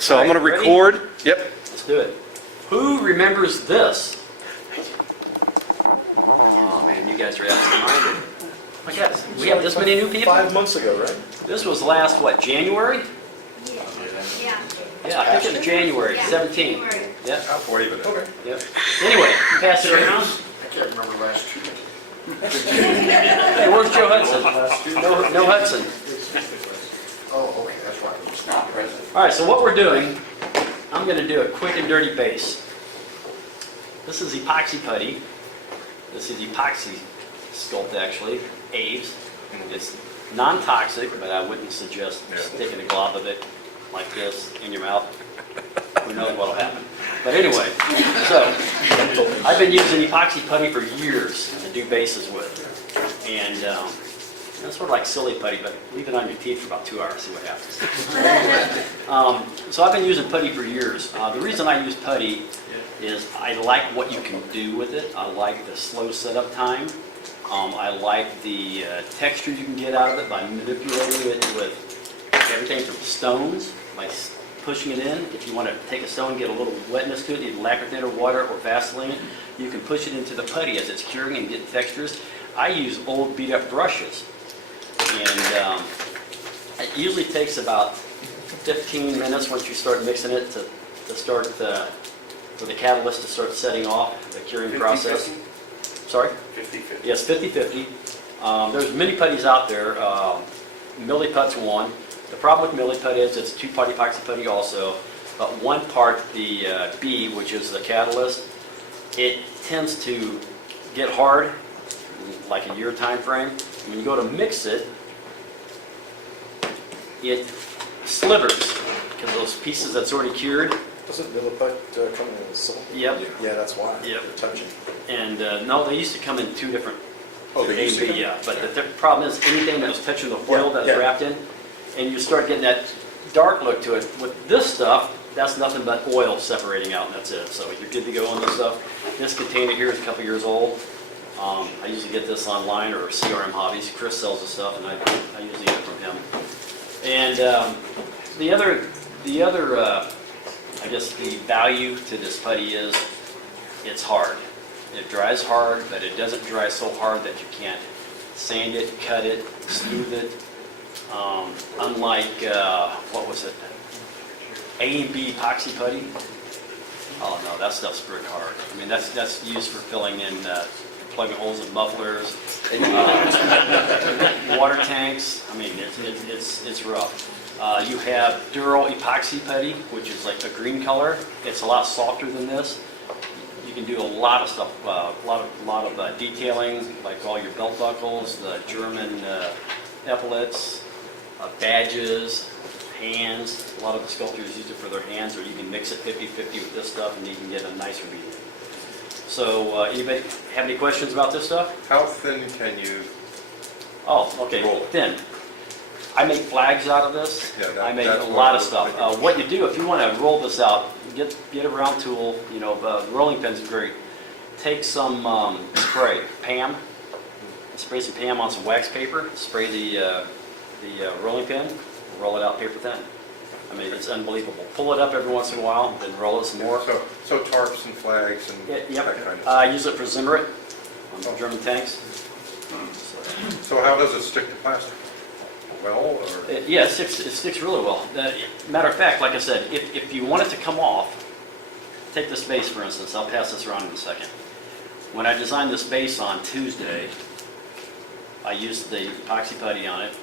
So I'm going to Ready? record. Yep. Let's do it. Who remembers this? Oh man, you guys are absent-minded. My gosh, we have this many new people? 5 months ago, right? This was last, what, January? Yeah. Yeah, I think it was January Yeah, 17th. January. Yep, Wait a minute. Okay. yep. Anyway, pass it around. I can't remember last year. Hey, where's Joe Hudson? No Hudson. Oh, okay, that's why it was not present. All right, so what we're doing, I'm going to do a quick and dirty base. This is epoxy putty. This is epoxy sculpt, actually, Aves. It's non-toxic, but I wouldn't suggest sticking a glob of it like this in your mouth. Who knows what'll happen. But anyway, so I've been using epoxy putty for years to do bases with. And it's sort of like silly putty, but leave it on your teeth for about 2 hours, see what happens. So I've been using putty for years. The reason I use putty is I like what you can do with it. I like the slow setup time. I like the texture you can get out of it by manipulating it with everything from stones, by pushing it in. If you want to take a stone and get a little wetness to it, either lacquer thinner, water, or Vaseline, you can push it into the putty as it's curing and get textures. I use old beat up brushes, and it usually takes about 15 minutes once you start mixing it to start for the catalyst to start setting off the curing process. Sorry? 50/50. Yes, 50/50. There's many putties out there. Milliput's one. The problem with Milliput is it's two-part epoxy putty also, but one part, the B, which is the catalyst, it tends to get hard, like a year time frame. When you go to mix it, it slivers because those pieces that's already cured. Wasn't Milliput coming in with salt? Yep. Yeah, that's why. Yep. They're touching. And no, they used to come in two different. Oh, they used to come? Yeah, but the problem is anything that was touching the foil that was Yeah. wrapped in, and you start getting that dark look to it. With this stuff, that's nothing but oil separating out, and that's it. So you're good to go on this stuff. This container here is a couple years old. I usually get this online or CRM Hobbies. Chris sells the stuff, and I usually get it from him. And the other, I guess the value to this putty is it's hard. It dries hard, but it doesn't dry so hard that you can't sand it, cut it, smooth it. Unlike, what was it? A and B epoxy putty. Oh no, that stuff's pretty hard. I mean, that's used for filling in, plugging holes in mufflers, water tanks. I mean, it's rough. You have Duro epoxy putty, which is like a green color. It's a lot softer than this. You can do a lot of stuff, a lot of detailing, like all your belt buckles, the German epaulets, badges, hands. A lot of the sculptors use it for their hands, or you can mix it 50/50 with this stuff, and you can get a nicer bead. So, anybody have any questions about this stuff? How thin can you? Oh, okay, Roll it. thin. I make flags out of this. Yeah, I make that's a what lot I of was stuff. thinking. What you do, if you want to roll this out, get a round tool, you know, the rolling pin's great. Take some spray, Pam, spray some Pam on some wax paper, spray the rolling pin, roll it out paper thin. I mean, it's unbelievable. Pull it up every once in a while, then roll it some more. So tarps and flags and Yep. that kind of stuff. I use it for Zimmerit on the German tanks. So how does it stick to plastic? Well, or? Yeah, it sticks really well. Matter of fact, like I said, if you want it to come off, take this base for instance. I'll pass this around in a second. When I designed this base on Tuesday, I used the epoxy putty on it,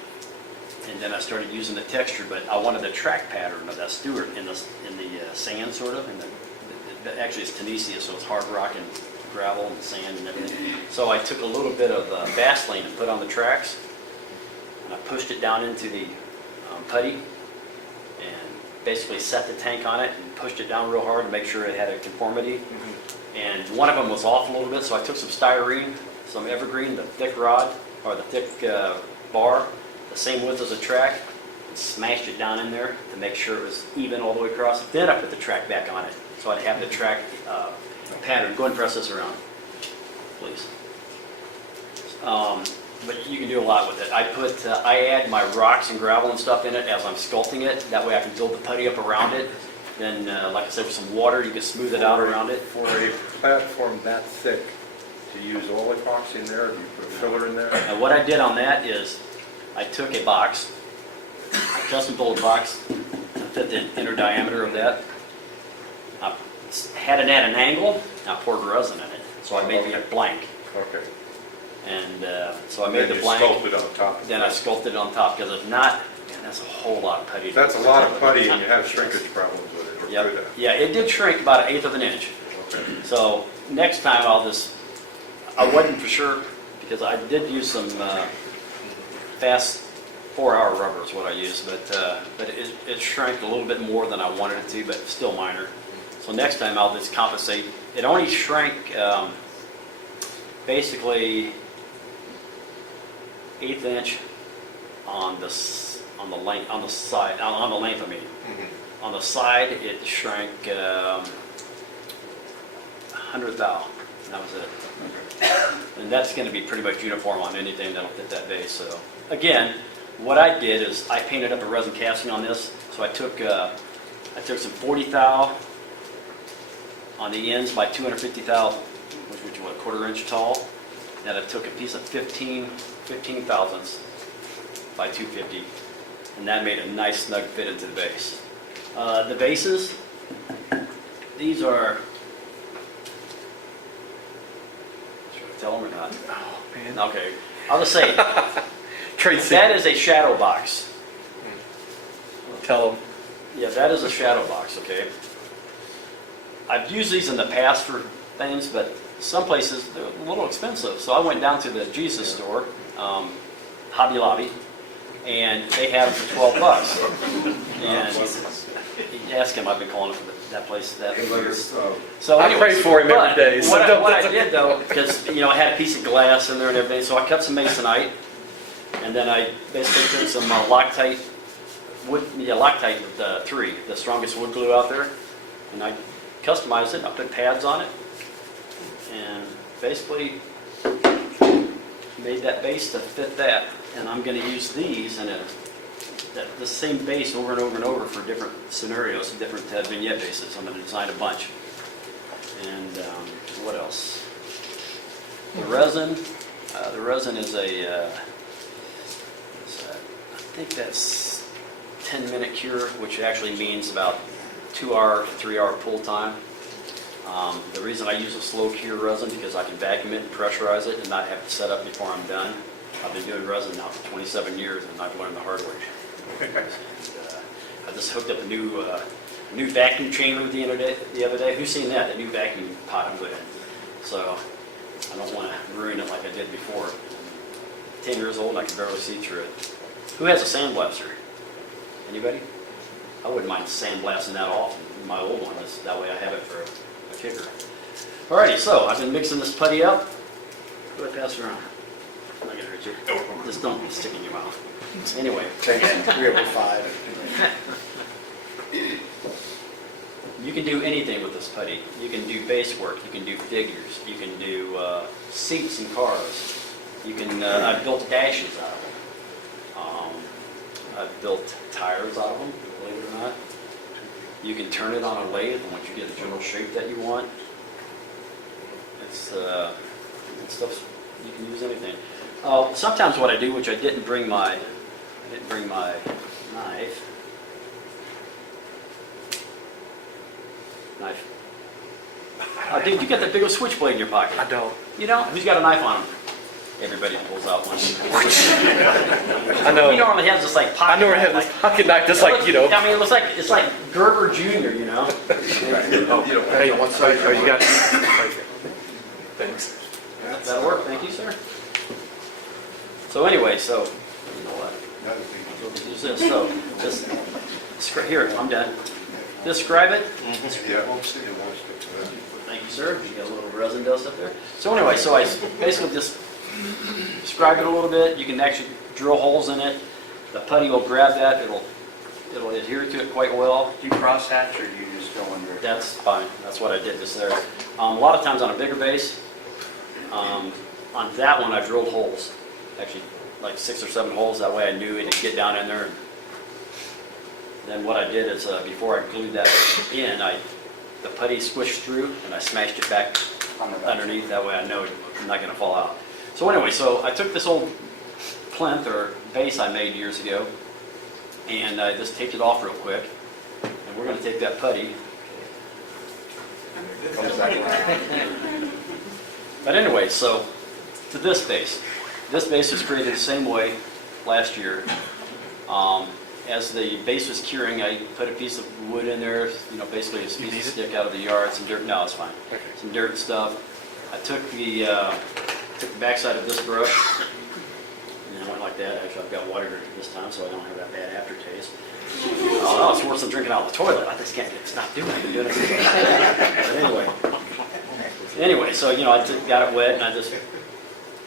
and then I started using the texture, but I wanted the track pattern of that Stewart in the sand sort of, and actually it's Tunisia, so it's hard rock and gravel and sand and everything. So I took a little bit of Vaseline and put on the tracks, and I pushed it down into the putty, and basically set the tank on it and pushed it down real hard to make sure it had a conformity. And one of them was off a little bit, so I took some styrene, some evergreen, the thick rod, or the thick bar, the same width as the track, and smashed it down in there to make sure it was even all the way across. Then I put the track back on it, so I'd have the track pattern. Go ahead and press this around, please. But you can do a lot with it. I add my rocks and gravel and stuff in it as I'm sculpting it. That way I can build the putty up around it. Then, like I said, with some water, you can smooth it out around it. For a platform that thick, do you use all epoxy in there, or do you put a filler in there? And what I did on that is, I took a box, a custom built box, and fit the inner diameter of that. I had it at an angle, and I poured resin in it, so I made it blank. Okay. And so I made Then the you blank. sculpt it on top. Then I sculpted it on top, because if not, man, that's a whole lot of putty. That's a lot of putty, and you have shrinkage problems with it, or Yep. could have. Yeah, it did shrink about 1/8 of an inch. Okay. So next time I'll just, I wasn't for sure, because I did use some fast 4-hour rubber is what I used, but it shrank a little bit more than I wanted it to, but still minor. So next time I'll just compensate. It only shrank basically 1/8 inch on the length, on the side, on the length I mean. On the side, it shrank 100 thou. That was it. And that's going to be pretty much uniform on anything that'll fit that base. So again, what I did is I painted up a resin casting on this. So I took some 40 thou on the ends by 250 thou, which is what, 1/4 inch tall. Then I took a piece of 15 thousandths by 250, and that made a nice snug fit into the base. The bases, these are, should I tell them or not? Oh, man. Okay, I'll just say, Trade that secret. is a shadow box. Tell them. Yeah, that is a shadow box, okay? I've used these in the past for things, but some places they're a little expensive. So I went down to the Jesus store, Hobby Lobby, and they had them for $12. And ask him, I've been calling it for that place that years. So I pray for him every day, so what, don't- what I did though, because I had a piece of glass in there and everything, so I cut some masonite, and then I basically took some Loctite wood, Loctite with 3, the strongest wood glue out there, and I customized it. I put pads on it, and basically made that base to fit that. And I'm going to use these and the same base over and over and over for different scenarios, different vignette bases. I'm going to design a bunch. And what else? The resin is a, I think that's 10-minute cure, which actually means about 2-hour, 3-hour pull time. The reason I use a slow cure resin because I can vacuum it and pressurize it and not have to set up before I'm done. I've been doing resin now for 27 years and I've learned the hard way. And, I just hooked up a new vacuum chamber the other day. Who's seen that? The new vacuum pot I'm putting in. So I don't want to ruin it like I did before. I'm 10 years old and I can barely see through it. Who has a sandblaster? Anybody? I wouldn't mind sandblasting that off, my old one. That way I have it for a kicker. Alrighty, so I've been mixing this putty up. Go ahead, pass it around. I'm not gonna hurt you. Just don't stick it in your mouth. Anyway. Thanks, 3 over 5. You can do anything with this putty. You can do base work, you can do figures, you can do seats in cars. You can, I've built dashes out of them. I've built tires out of them, believe it or not. You can turn it on a lathe and once you get the general shape that you want. It's stuff, you can use anything. Sometimes what I do, which I didn't bring my knife. Dude, you got that big old switchblade in your pocket. I don't. You don't? Who's got a knife on him? Everybody pulls out one. I know. He normally has this like pocket. I normally have knife, this pocket knife, just like, I mean, it looks like it's like Gerber Jr. You know. Hey, what size? Oh, you got? Thanks. That'll work. Thank you, sir. So anyway, so you know what? Use this. So just here. I'm done. Describe it. Yeah. Thank you, sir. You got a little resin dust up there. So anyway, so I basically just describe it a little bit. You can actually drill holes in it. The putty will grab that. It'll adhere to it quite well. Do you cross hatch or do you just go under? That's fine. That's what I did just there. A lot of times on a bigger base, on that one I drilled holes. Actually, like 6 or 7 holes. That way I knew it'd get down in there and Then what I did is, before I glued that in, the putty squished through and I smashed it back underneath. That way I know it's not going to fall out. So anyway, so I took this old plinth or base I made years ago, and I just taped it off real quick. And we're going to take that putty. But anyway, so to this base. This base was created the same way last year. As the base was curing, I put a piece of wood in there, basically a piece of stick out of the yard, some dirt. No, it's fine. Okay. Some dirt and stuff. I took the backside of this brush, and I went like that. Actually, I've got water this time, so I don't have that bad aftertaste. Oh, no, it's worse than drinking out of the toilet. I just can't stop doing it. I've been doing it. But anyway, so I got it wet, and I just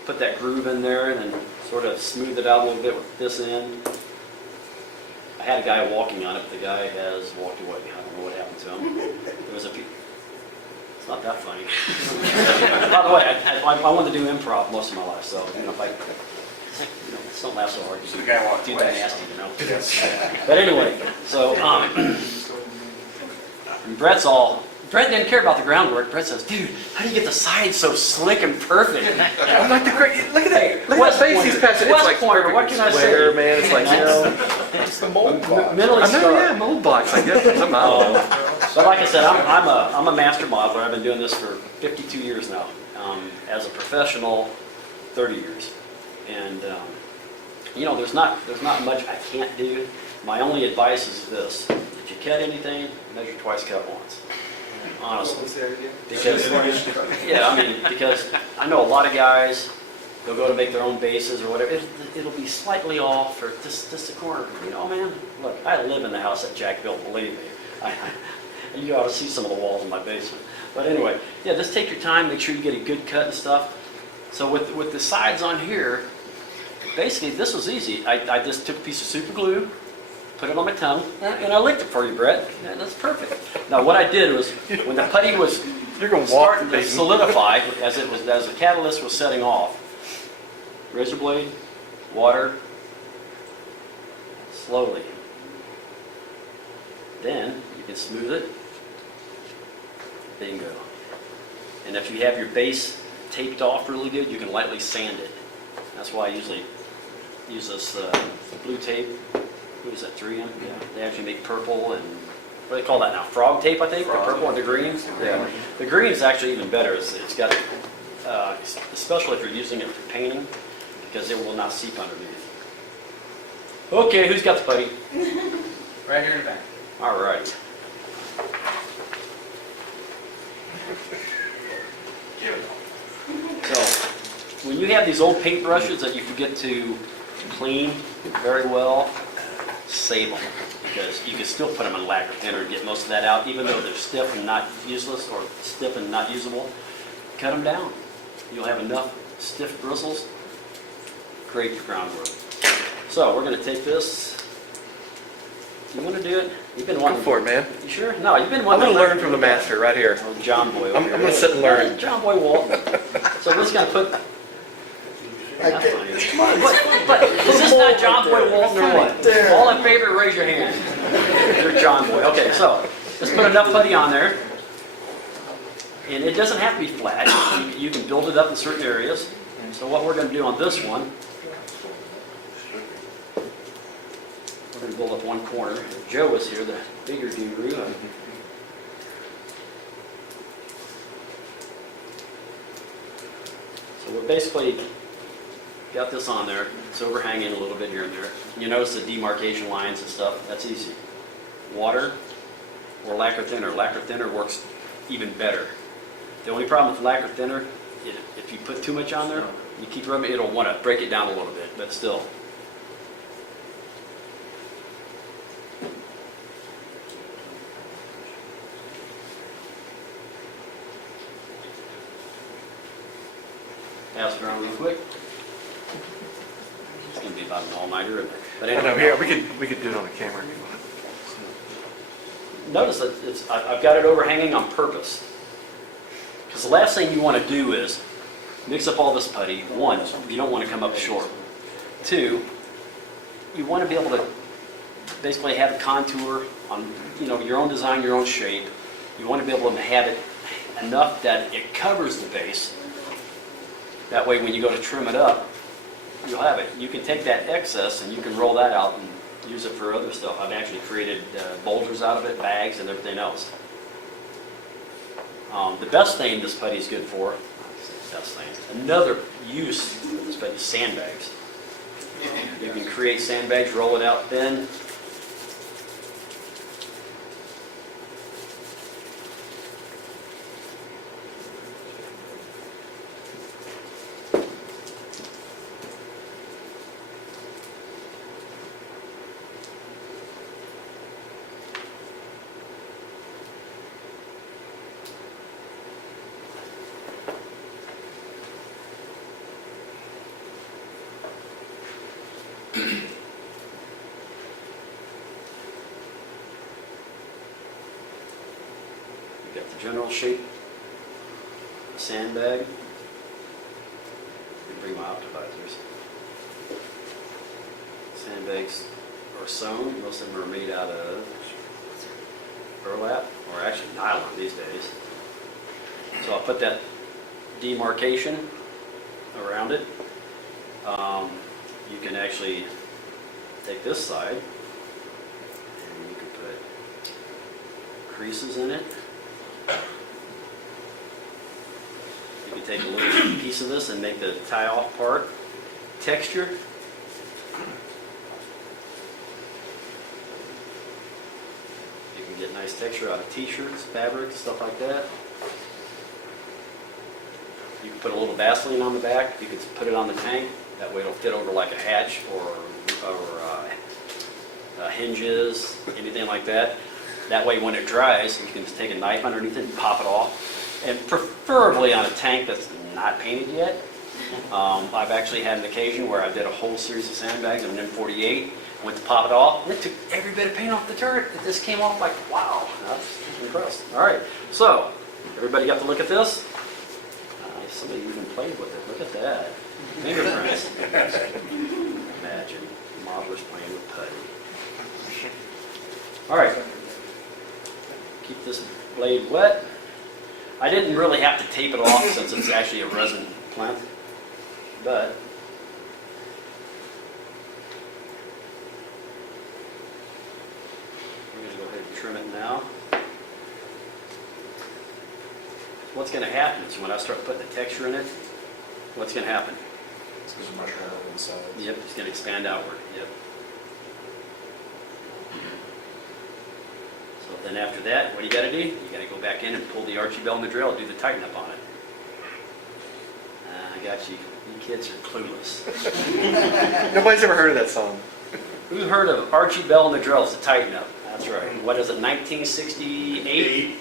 put that groove in there, and then sort of smoothed it out a little bit with this end. I had a guy walking on it, but the guy has walked away. I don't know what happened to him. There was it's not that funny. By the way, I wanted to do improv most of my life, so if I it's don't laugh so hard. So the guy walked Do away. that nasty, But anyway, so Brett didn't care about the groundwork. Brett says, "Dude, how do you get the sides so slick and perfect?" I'm like, look at that. Look at West that face he's Pointer. passing. It's West like Pointer, perfect what can I square, say? man. It's like, It's the mold box. Mentally I know, scarred. yeah, mold blocks, I guess. I'm out. But like I said, I'm a master modeler. I've been doing this for 52 years now. As a professional, 30 years. And there's not much I can't do. My only advice is this: if you cut anything, measure twice, cut once. Honestly, because because I know a lot of guys, they'll go to make their own bases or whatever. It'll be slightly off or just a corner. Man, look, I live in the house that Jack built. Believe me, you ought to see some of the walls in my basement. But anyway, yeah, just take your time. Make sure you get a good cut and stuff. So with the sides on here, basically this was easy. I just took a piece of super glue, put it on my tongue, and I licked it for you, Brett. Yeah, that's perfect. Now what I did was, when the putty was You're going to walk, starting to baby. solidify, as the catalyst was setting off, razor blade, water, slowly. Then you can smooth it. Bingo. And if you have your base taped off really good, you can lightly sand it. That's why I usually use this blue tape. What is that, 3M? Yeah. They actually make purple and, what do they call that now? Frog tape, I think? The purple and the green? Yeah. The green is actually even better. It's got, especially if you're using it for painting, because it will not seep underneath. Okay, who's got the putty? Right here in the back. All right. So, when you have these old paint brushes that you forget to clean very well, save them, because you can still put them in lacquer thinner and get most of that out, even though they're stiff and not useless or stiff and not usable. Cut them down. You'll have enough stiff bristles. Great for groundwork. So we're going to take this. You want to do it? You've been Go wanting for it, man. You sure? No, you've been I'm wanting going to learn from the master right here. Oh, John Boy. I'm going to sit and learn. John Boy Walton. So we're just going to put. Not funny. But is this not John Boy Walton or what? All in favor, raise your hand. You're John Boy. Okay, so let's put enough putty on there. And it doesn't have to be flat. You can build it up in certain areas. So what we're going to do on this one, we're going to build up one corner. If Joe was here, the bigger guru. So we're basically got this on there. It's overhanging a little bit here and there. You notice the demarcation lines and stuff. That's easy. Water or lacquer thinner. Lacquer thinner works even better. The only problem with lacquer thinner, if you put too much on there, you keep rubbing it, it'll want to break it down a little bit, but still. Pass it around real quick. It's going to be about an all-nighter. But I know, anyway, yeah, we could do it on the camera if you want. notice that I've got it overhanging on purpose. Because the last thing you want to do is mix up all this putty. One, you don't want to come up short. Two, you want to be able to basically have a contour on, your own design, your own shape. You want to be able to have it enough that it covers the base. That way when you go to trim it up, you'll have it. You can take that excess and you can roll that out and use it for other stuff. I've actually created boulders out of it, bags, and everything else. The best thing this putty is good for, best thing, another use of this putty is sandbags. You can create sandbags, roll it out thin. You got the general shape sandbag. Let me bring my optimizers. Sandbags are sewn. Most of them are made out of burlap, or actually nylon these days. So I'll put that demarcation around it. You can actually take this side and you can put creases in it. You can take a little piece of this and make the tie-off part texture. You can get nice texture out of t-shirts, fabric, stuff like that. You can put a little Vaseline on the back. You can put it on the tank. That way it'll fit over like a hatch or hinges, anything like that. That way when it dries, you can just take a knife underneath it and pop it off. And preferably on a tank that's not painted yet. I've actually had an occasion where I did a whole series of sandbags of an M48, went to pop it off, and it took every bit of paint off the turret. It just came off like, wow, that's impressed. All right, so everybody got to look at this? Somebody even played with it. Look at that. Fingerprints. Imagine modelers playing with putty. All right. Keep this blade wet. I didn't really have to tape it off since it's actually a resin plinth, but we're going to go ahead and trim it now. What's going to happen is when I start putting the texture in it, what's going to happen? It's going to mushroom out inside. Yep, it's going to expand outward. Yep. So then after that, what do you got to do? You got to go back in and pull the Archie Bell and the drill, do the tighten up on it. I got you. You kids are clueless. Nobody's ever heard of that song. Who's heard of Archie Bell and the Drills, the tighten up? That's right. What is it, 1968?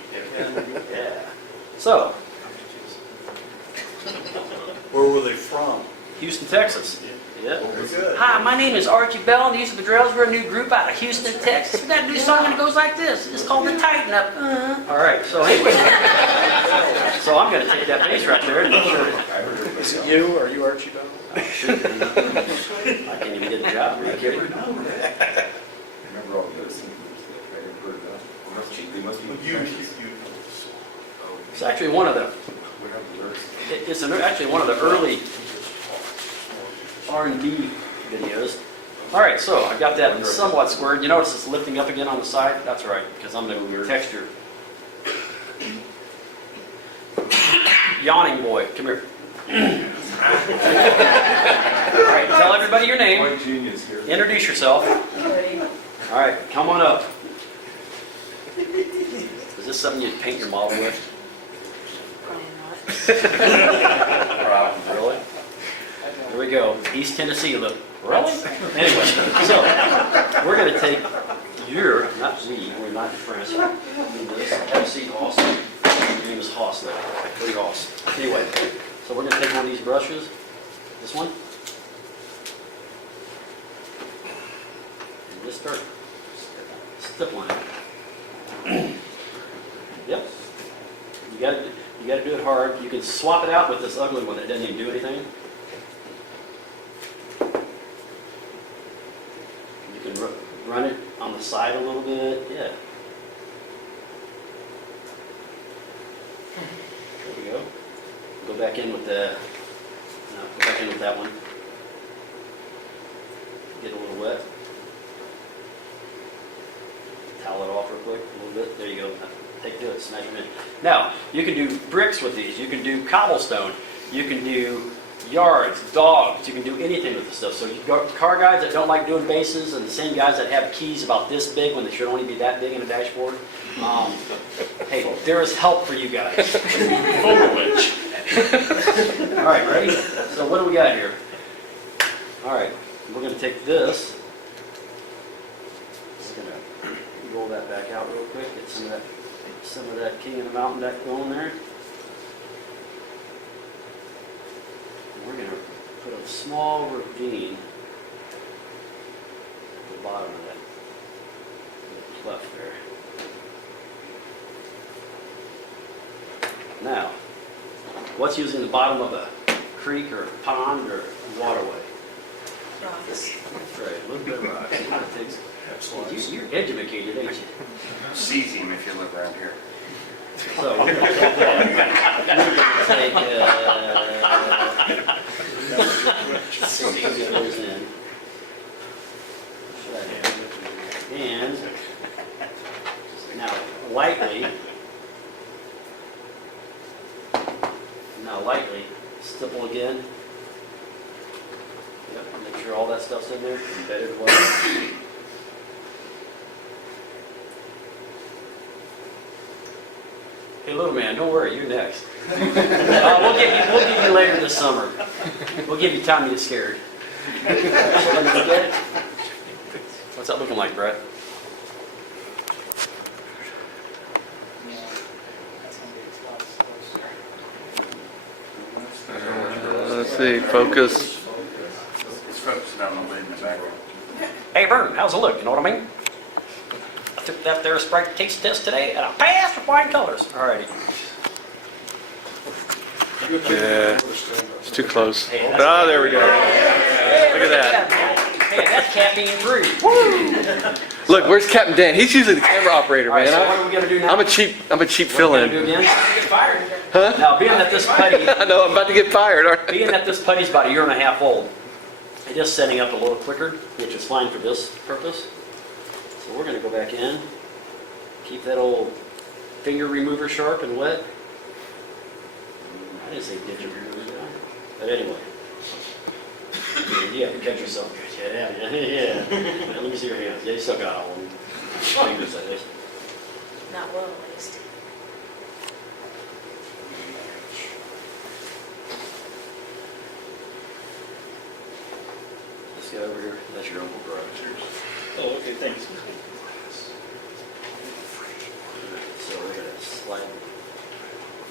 Yeah. So, Where were they from? Houston, Texas. Yeah. Good. Hi, my name is Archie Bell, and these are the Drills. We're a new group out of Houston, Texas. We got a new song, and it goes like this. It's called the Tighten Up. All right. So anyway, so I'm going to take that bass right there and make sure. Is it you? Are you Archie Bell? I can't even get the job. Right here. Remember all those things that I never heard of? They must be trenches. It's actually one of the. We have the lyrics. It's actually one of the early R&B videos. All right, so I've got that somewhat squared. You notice it's lifting up again on the side? That's right, because I'm the texture. Yawning boy, come here. All right, tell everybody your name. White genius here. Introduce yourself. All right, come on up. Is this something you'd paint your model with? Really? Here we go. East Tennessee look. Really? Anyway, so we're going to take not we, we're not French. This, have a seat, Hoss. Your name is Hoss, though. Lee Hoss. Anyway, so we're going to take one of these brushes. This one. And just start stippling it. Yep. You got to do it hard. You can swap it out with this ugly one that doesn't even do anything. You can run it on the side a little bit, yeah. There we go. Go back in with the, no, go back in with that one. Get a little wet. Towel it off real quick, a little bit. There you go. Take it, smash them in. Now, you can do bricks with these. You can do cobblestone. You can do yards, dogs. You can do anything with this stuff. So you got car guys that don't like doing bases, and the same guys that have keys about this big when they should only be that big in a dashboard. Hey, there is help for you guys. Foliage. All right, ready? So what do we got here? All right, we're going to take this. Just going to roll that back out real quick. Get some of that king of the mountain back going there. And we're going to put a small ravine at the bottom of that little cleft there. Now, what's usually in the bottom of a creek or a pond or a waterway? Rocks. Right, a little bit of rock. You're educated, ain't you? Seize him if you live around here. So, we're going to take those in. And now lightly, stipple again. Yep, make sure all that stuff's in there, embedded well. Hey, little man, don't worry, you're next. We'll give you later this summer. We'll give you time to get scared. So let me look at it. What's that looking like, Brett? Let's see, focus. It's focusing on the lid in the background. Hey, Vern, how's it look? You know what I mean? I took that there Sprite taste test today, and I passed with flying colors. Alrighty. Yeah, it's too close. Hey, Ah, there we go. Look at that. Hey, that's caffeine free. Woo! Look, where's Captain Dan? He's usually the camera operator, All right, man. so what are we gonna do now? I'm a cheap What are we gonna fill-in. do again? Get fired. Huh? Now, being that this putty, I know, I'm about to get fired. All right. being that this putty's about 1.5 years old, it's just setting up a little quicker, which is fine for this purpose. So we're gonna go back in, keep that old finger remover sharp and wet. I didn't say digit remover, did I? But anyway. You have to cut yourself good. Yeah. Let me see your hands. Yeah, you still got all of them. Fingers like this. Not well, at least. Let's get over here. That's your Uncle Brad. Oh, okay, thanks. So we're gonna slide,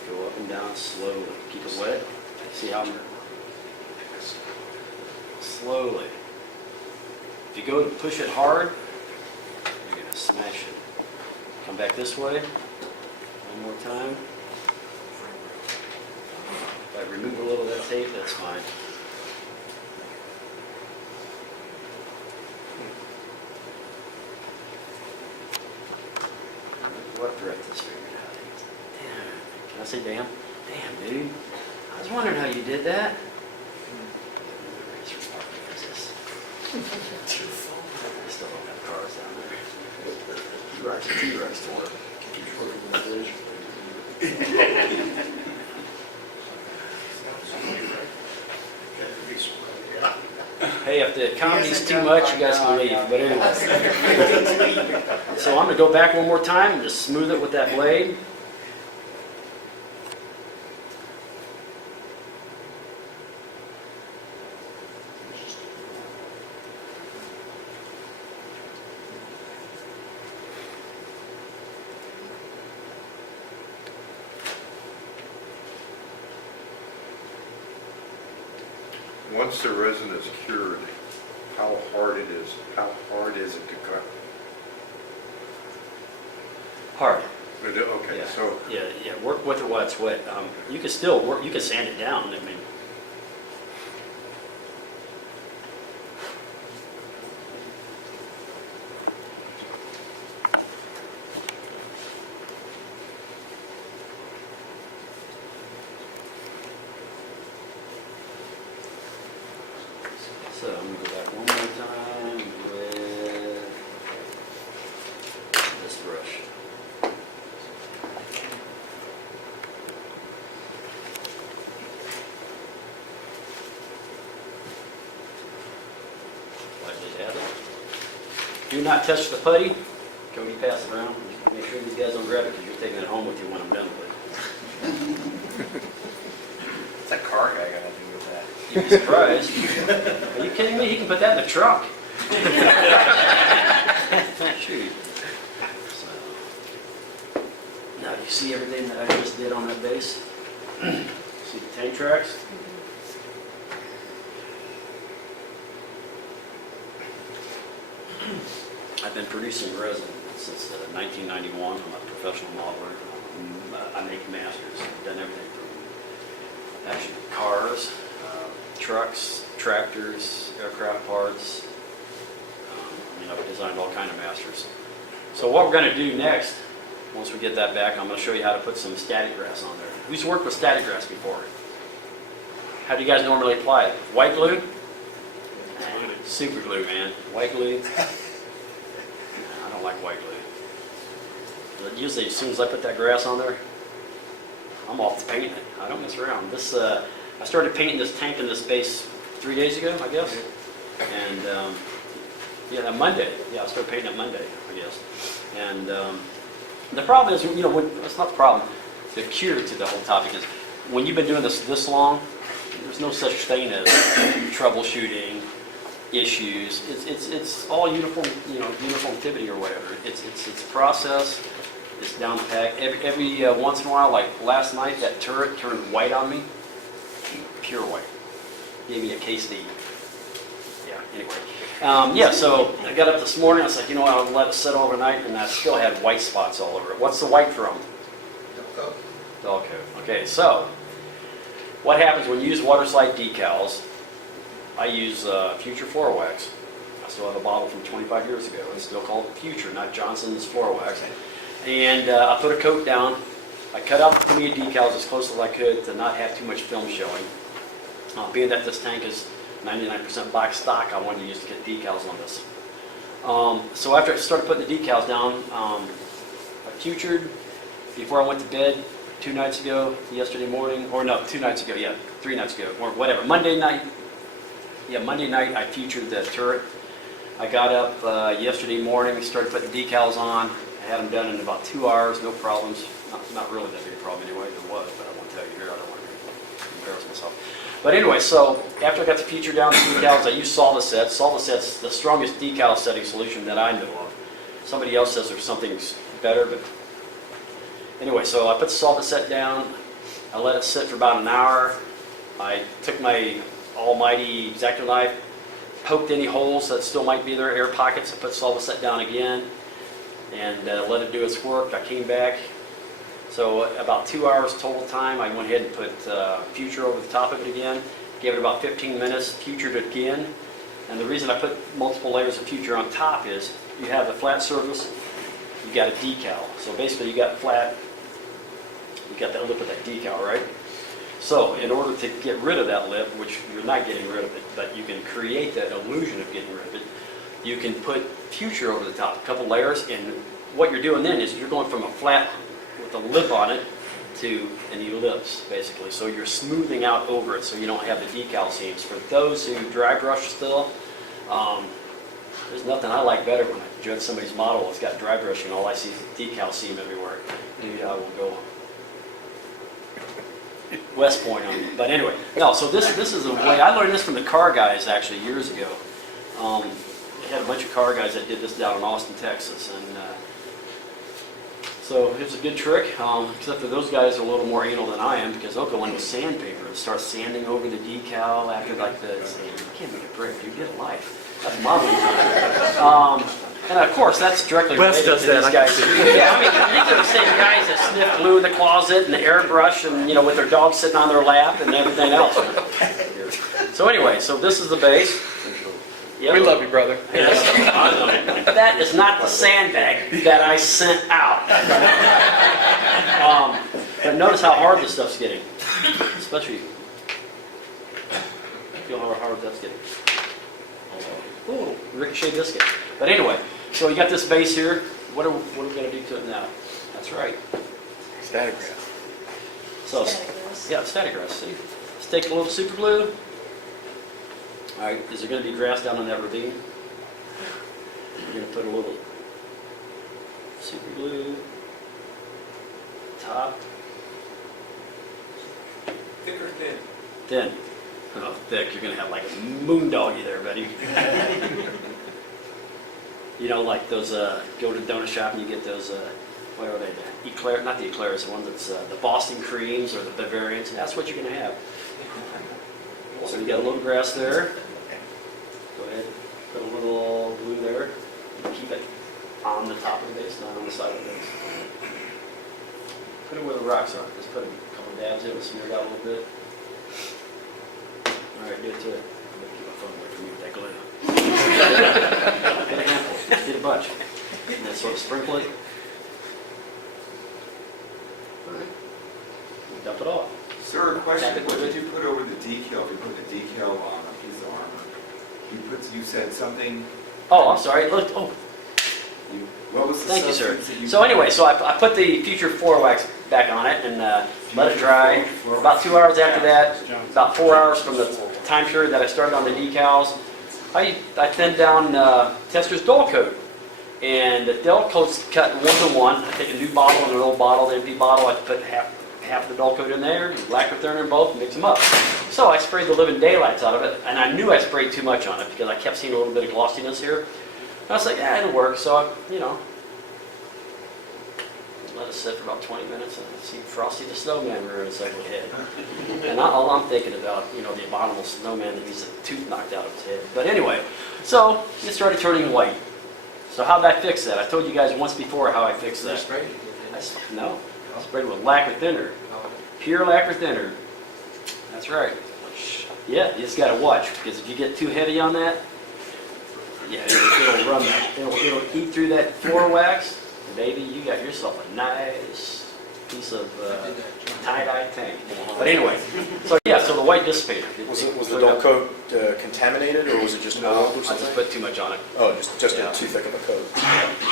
go up and down slowly. Keep it wet. See how I'm slowly. If you go to push it hard, you're gonna smash it. Come back this way. One more time. If I remove a little of that tape, that's fine. What Brett just figured out. Damn. Can I say damn? Damn, dude. I was wondering how you did that. They still don't have cars down there. T-Rex to work. Hey, if the comedy's too much, you guys can leave. But anyway. So I'm going to go back one more time and just smooth it with that blade. Once the resin is cured, how hard is it to cut? Hard. Okay, Yeah. so Yeah. Work with it while it's wet. You can still work. You can sand it down. I mean. So I'm gonna go back one more time with this brush. Lightly dab it. Do not touch the putty. Cody, pass it around. Make sure these guys don't grab it because you're taking it home with you when I'm done with it. What's that car guy gonna do with that? You'd be surprised. Are you kidding me? He can put that in the trunk. Shoot. So, now, do you see everything that I just did on that base? See the tank tracks? I've been producing resin since 1991. I'm a professional modeler. I make masters. I've done everything from actually cars, trucks, tractors, aircraft parts. I've designed all kind of masters. So what we're going to do next, once we get that back, I'm going to show you how to put some static grass on there. Who's worked with static grass before? How do you guys normally apply it? White glue? Super glue, man. White glue. I don't like white glue. But usually, as soon as I put that grass on there, I'm off to painting it. I don't mess around. This, I started painting this tank in this base 3 days ago, I guess. And yeah, that Monday. Yeah, I started painting it Monday, I guess. And the problem is, it's not the problem. The cure to the whole topic is when you've been doing this long, there's no such thing as troubleshooting issues. It's all uniformity or whatever. It's a process. It's down packed. Every once in a while, like last night, that turret turned white on me. Pure white. Gave me a case to eat. Yeah. Anyway. So I got up this morning. I was like, I'll let it sit overnight, and I still had white spots all over it. What's the white from? Dull coat. Okay. So what happens when you use water slide decals? I use Future Floor Wax. I still have a bottle from 25 years ago. It's still called Future, not Johnson's Floor Wax. And I put a coat down. I cut out the Tamiya decals as close as I could to not have too much film showing. Being that this tank is 99% black stock, I wanted to use to get decals on this. So after I started putting the decals down, I futured before I went to bed 2 nights ago, yesterday morning, or no, 2 nights ago, 3 nights ago, or whatever. Monday night I futured the turret. I got up yesterday morning, started putting decals on. I had them done in about 2 hours, no problems. Not really that big a problem anyway, there was, but I won't tell you here, I don't want to embarrass myself. But anyway, so after I got the future down to decals, I used Solid Set. Solid Set's the strongest decal setting solution that I know of. Somebody else says there's something better, but anyway, so I put the Solid Set down. I let it sit for about an hour. I took my almighty X-Acto knife, poked any holes that still might be there, air pockets. I put Solid Set down again and let it do its work. I came back. So about 2 hours total time. I went ahead and put Future over the top of it again. Gave it about 15 minutes, futured it again. And the reason I put multiple layers of Future on top is you have a flat surface, you got a decal. So basically you got flat, you got that lip of that decal, right? So in order to get rid of that lip, which you're not getting rid of it, but you can create that illusion of getting rid of it, you can put Future over the top, a couple layers, and what you're doing then is you're going from a flat with a lip on it to an ellipse, basically. So you're smoothing out over it so you don't have the decal seams. For those who dry brush still, there's nothing I like better when I judge somebody's model that's got dry brushing, all I see is decal seam everywhere. Maybe I will go West Point on it. But anyway, no, so this is a way, I learned this from the car guys actually years ago. They had a bunch of car guys that did this down in Austin, Texas, and so it's a good trick, except for those guys are a little more anal than I am because they'll go in with sandpaper and start sanding over the decal after like the, you can't make a brick, you get life. That's my move. And of course, that's directly Wes related does to that, these I guys. can see. Yeah, I mean, these are the same guys that sniff glue in the closet and the airbrush and, with their dog sitting on their lap and everything else. So anyway, so this is the base. Yep. We love you, brother. Yes. That is not the sandbag that I sent out. But notice how hard this stuff's getting. Especially, feel how hard that's getting. Ooh, ricochet biscuit. But anyway, so you got this base here. What are we gonna do to it now? That's right. Static grass. So, Static grass. yeah, static grass, see? Let's take a little super glue. All right, is there gonna be grass down in that ravine? We're gonna put a little super glue top. Thick or thin? Thin. Oh, thick, you're gonna have like a moon doggy there, buddy. You know, like those, go to the donut shop and you get those, what are they, the eclair, not the eclairs, the one that's the Boston creams or the Bavarians, that's what you're gonna have. So you got a little grass there. Go ahead, put a little glue there. Keep it on the top of the base, not on the side of the base. Put it where the rocks are. Just put a couple dabs in and smear it out a little bit. All right, do it to it. I'm gonna keep my phone away from you with that glue. Get a handful, get a bunch. And then sort of sprinkle it. All right. Dump it off. Sir, a question, what did you put over the decal, if you put the decal on a piece of armor? You said something, Oh, I'm sorry. Look, oh, what was the thank you, sir. substance that you? So anyway, so I put the Future 4 wax back on it and let it dry. About 2 hours after that, about 4 hours from the time period that I started on the decals, I thinned down Tester's dull coat. And the dull coat's cut 1-to-1. I take a new bottle and an old bottle, the empty bottle, I put half the dull coat in there, lacquer thinner in both, mix them up. So I sprayed the living daylights out of it, and I knew I sprayed too much on it because I kept seeing a little bit of glossiness here. And I was like, yeah, it'll work. So I, let it sit for about 20 minutes and I see Frosty the Snowman rear its ugly head. And all I'm thinking about, the abominable snowman that needs a tooth knocked out of his head. But anyway, so it started turning white. So how'd I fix that? I told you guys once before how I fixed that. No, I sprayed it with lacquer thinner. Pure lacquer thinner. That's right. Yeah, you just gotta watch, because if you get too heavy on that, yeah, it'll run that. It'll eat through that floor wax. Baby, you got yourself a nice piece of tie-dye tank. But anyway, so yeah, so the white dissipator. Was the dull coat contaminated, or was it just oil or I just something? put too much on it. Oh, just Yeah. too thick of a coat.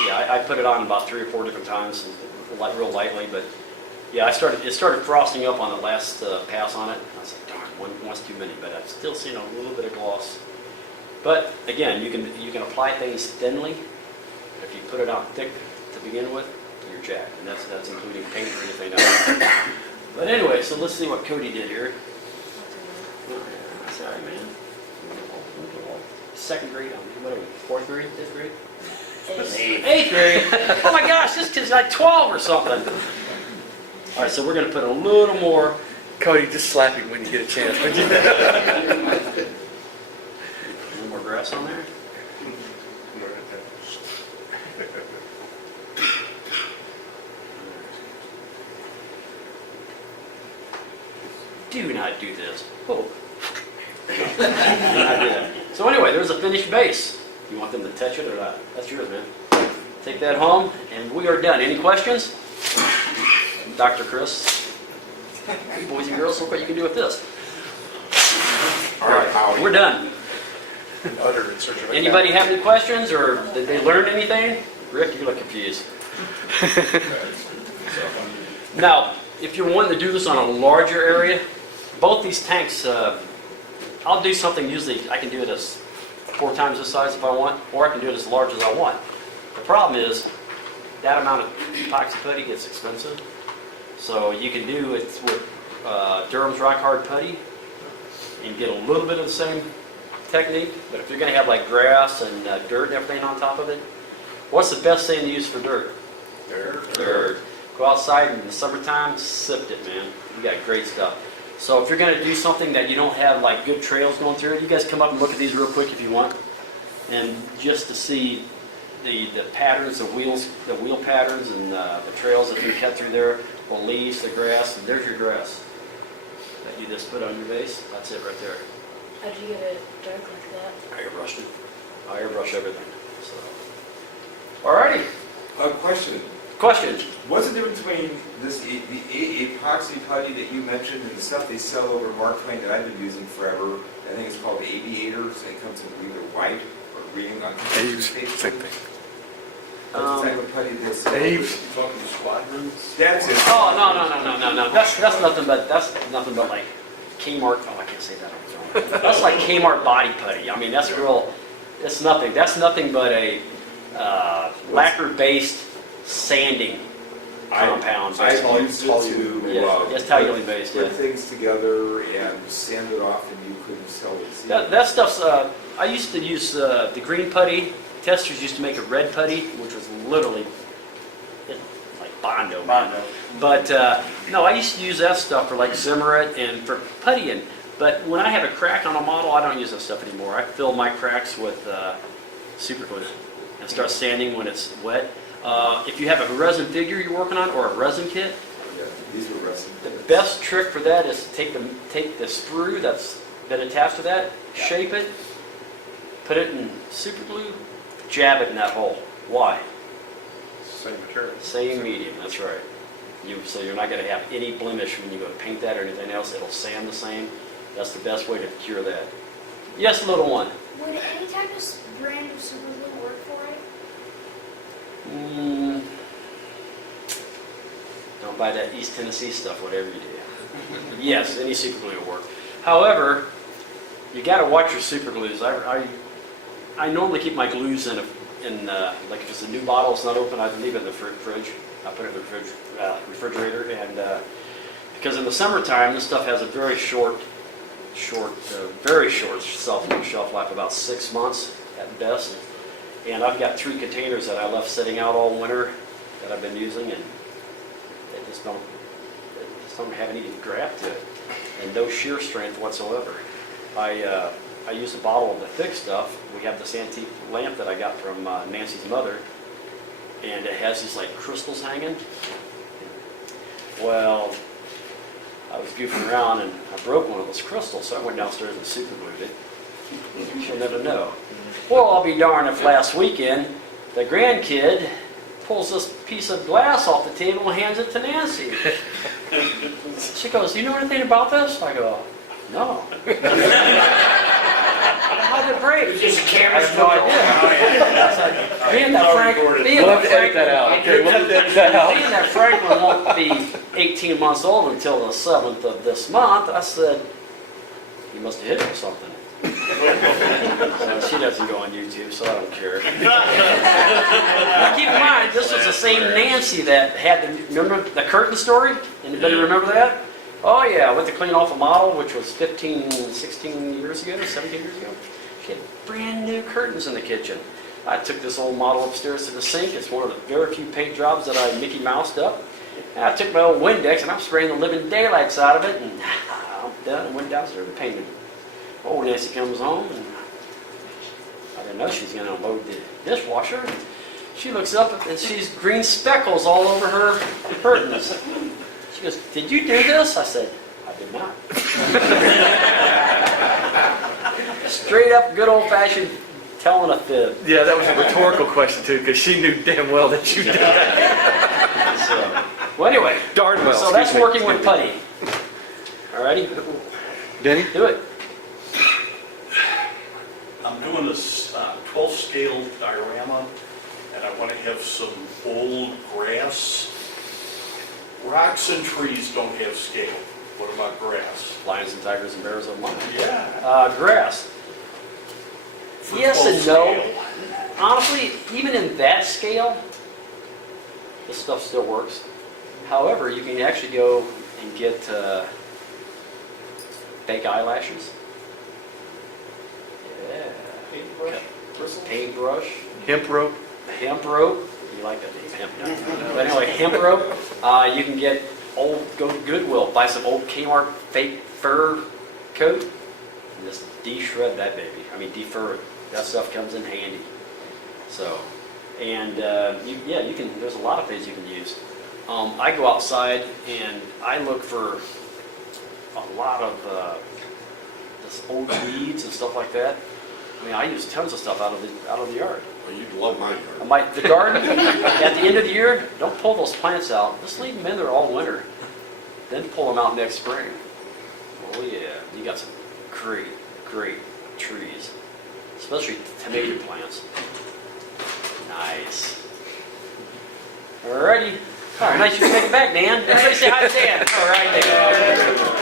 Yeah, I put it on about 3 or 4 different times, and real lightly, but yeah, it started frosting up on the last pass on it. I was like, darn, one's too many, but I'm still seeing a little bit of gloss. But again, you can apply things thinly. If you put it on thick to begin with, you're jacked, and that's including paint or anything else. But anyway, so let's see what Cody did here. Sorry, man. Second grade on me. What are we? 4th grade? 5th grade? 8th grade. Oh my gosh, this kid's like 12 or something. All right, so we're going to put a little more. Cody, just slap him when you get a chance. would you? A little more grass on there. Do not do this. Oh. Do not do that. So anyway, there's a finished base. You want them to touch it or not? That's yours, man. Take that home, and we are done. Any questions? Dr. Chris? Hey, boys and girls, look what you can do with this. All right, we're done. Utter in search of a Anybody have any questions, or did they learn anything? Rick, you look confused. Now, if you're wanting to do this on a larger area, both these tanks, I'll do something usually, I can do it as 4 times this size if I want, or I can do it as large as I want. The problem is, that amount of epoxy putty gets expensive. So you can do it with Durham's Rock Hard Putty and get a little bit of the same technique, but if you're going to have like grass and dirt and everything on top of it, what's the best thing to use for dirt? Dirt. Go outside in the summertime, sift it, man. You got great stuff. So if you're going to do something that you don't have like good trails going through it, you guys come up and look at these real quick if you want, and just to see the patterns, the wheel patterns, and the trails that you can cut through there, the leaves, the grass, and there's your grass that you just put on your base. That's it right there. How did you get it dark like that? I airbrushed it. I airbrush everything. So, alrighty. A question, Question? What's the difference between this, the epoxy putty that you mentioned and the stuff they sell over at Mark Twain that I've been using forever? I think it's called Aviators, and it comes in either white or green on. Aves, same thing. That's the type of putty that's. Aves. You talking squadrons? That's it. Oh, no. That's nothing but like Kmart. Oh, I can't say that on the phone. That's like Kmart body putty. I mean, that's real. It's nothing. That's nothing but a lacquer-based sanding compound. I've used it to, Yeah, it's toluene based. put Yeah. things together and sand it off, and you couldn't sell it. That stuff's. I used to use the green putty. Testers used to make a red putty, which was literally like Bondo. Man. But no, I used to use that stuff for like Zimmerit and for puttying. But when I have a crack on a model, I don't use that stuff anymore. I fill my cracks with super glue and start sanding when it's wet. If you have a resin figure you're working on or a resin kit, Yeah, these were resin. the best trick for that is to take the sprue that's been attached to that, shape it, put it in super glue, jab it in that hole. Why? Same material. Same medium, that's right. So you're not going to have any blemish when you go to paint that or anything else. It'll sand the same. That's the best way to cure that. Yes, little one. Would any type of brand of super glue work for it? Don't buy that East Tennessee stuff, whatever you do. Yes, any super glue will work. However, you got to watch your super glues. I normally keep my glues in like if it's a new bottle, it's not open, I leave it in the fridge. I put it in the refrigerator, and because in the summertime, this stuff has a very short shelf life, about 6 months at best. And I've got 3 containers that I left sitting out all winter that I've been using, and they just don't have any graft to it, and no shear strength whatsoever. I use a bottle of the thick stuff. We have this antique lamp that I got from Nancy's mother, and it has these like crystals hanging. Well, I was goofing around and I broke one of those crystals, so I went downstairs and super glued it. She'll never know. Well, I'll be darned if last weekend the grandkid pulls this piece of glass off the table and hands it to Nancy. She goes, "Do you know anything about this?" I go, "No." How did it break? Just a I camera have no idea. Being that We'll have to edit that out. Okay, we'll have to edit that out. Being that Franklin won't be 18 months old until the 7th of this month, I said, "You must have hit it with something." So she doesn't go on YouTube, so I don't care. Now keep in mind, this was the same Nancy that had remember the curtain story? Anybody remember that? Oh yeah, I went to clean off a model, which was 15, 16 years ago, 17 years ago. She had brand new curtains in the kitchen. I took this old model upstairs to the sink. It's one of the very few paint jobs that I Mickey Moused up. And I took my old Windex and I'm spraying the living daylights out of it, and I'm done and went downstairs and painted. Oh, Nancy comes home, and I didn't know she was going to unload the dishwasher. She looks up and she's green speckles all over her curtains. She goes, "Did you do this?" I said, "I did not." Straight up, good old-fashioned telling a fib. Yeah, that was a rhetorical question too, because she knew damn well that you did that. So, well, anyway, Darn well. so that's excuse me, working with excuse me. putty. Alrighty, Denny? do it. I'm doing this 12 scale diorama, and I want to have some old grass. Rocks and trees don't have scale. What about grass? Lions and tigers and bears on mine. Yeah. Grass. For Yes 12 and no. scale. Honestly, even in that scale, this stuff still works. However, you can actually go and get fake eyelashes. Yeah. Paintbrush. Hemp rope? Hemp rope. You like that name, hemp? No. But anyway, hemp rope. You can go to Goodwill, buy some old Kmart fake fur coat, and just de-shred that baby. I mean, de-fur it. That stuff comes in handy. So, and you can. There's a lot of things you can use. I go outside and I look for a lot of this old weeds and stuff like that. I mean, I use tons of stuff out of the yard. Well, you'd love my I yard. the garden, at the end of the year, don't pull those plants out. Just leave them in there all winter. Then pull them out next spring. Oh yeah, you got some great trees, especially tomato plants. Nice. Alrighty. Nice you can make it back, Dan. Everybody say hi to Dan. All right, Dan.